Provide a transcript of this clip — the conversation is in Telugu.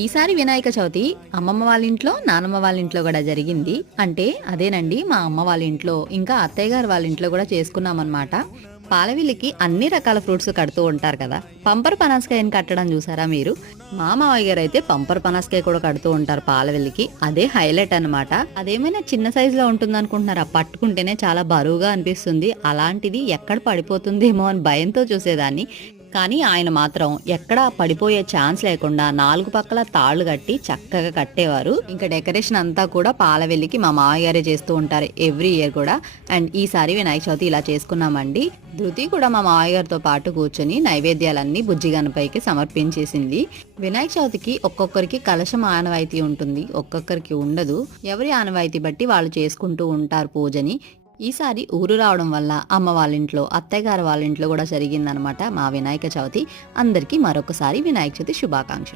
ఈసారి వినాయక చవితి అమ్మమ్మ వాళ్ళ ఇంట్లో, నానమ్మ వాళ్ళ ఇంట్లో కూడా జరిగింది. అంటే అదేనండి, మా అమ్మ వాళ్ళ ఇంట్లో, ఇంకా అత్తయ్య గారు వాళ్ళ ఇంట్లో కూడా చేసుకున్నామన్నమాట. పాలవిల్లికి అన్ని రకాల ఫ్రూట్స్ కడుతూ ఉంటారు కదా. పంపర్ పనసకాయని కట్టడం చూసారా మీరు? మా మావయ్య గారు అయితే పంపర్ పనసకాయ కూడా కడుతూ ఉంటారు పాలవిల్లికి. అదే హైలైట్ అన్నమాట. అదేమైనా చిన్న సైజులో ఉంటుంది అనుకుంటున్నారా? పట్టుకుంటేనే చాలా బరువుగా అనిపిస్తుంది. అలాంటిది ఎక్కడ పడిపోతుందేమో అని భయంతో చూసేదాన్ని. కానీ ఆయన మాత్రం ఎక్కడా పడిపోయే ఛాన్స్ లేకుండా 4 పక్కల తాళ్లు కట్టి చక్కగా కట్టేవారు. ఇంకా డెకరేషన్ అంతా కూడా పాలవెల్లికి మా మామయ్య గారే చేస్తూ ఉంటారు ఎవ్రీ ఇయర్ కూడా. అండ్ ఈసారి వినాయక చవితి ఇలా చేసుకున్నామండి. ధృతి కూడా మా మామయ్య గారితో పాటు కూర్చొని నైవేద్యాలన్నీ బుజ్జి గణపైకి సమర్పించేసింది. వినాయక చవితికి ఒక్కొక్కరికి కలశం ఆనవాయితీ ఉంటుంది, ఒక్కొక్కరికి ఉండదు. ఎవరి ఆనవాయితీ బట్టి వాళ్ళు చేసుకుంటూ ఉంటారు పూజని. ఈసారి ఊరు రావడం వల్ల అమ్మ వాళ్ళ ఇంట్లో, అత్తయ్య గారు వాళ్ళ ఇంట్లో కూడా జరిగిందనమాట మా వినాయక చవితి. అందరికీ మరొకసారి వినాయక చవితి శుభాకాంక్షలు.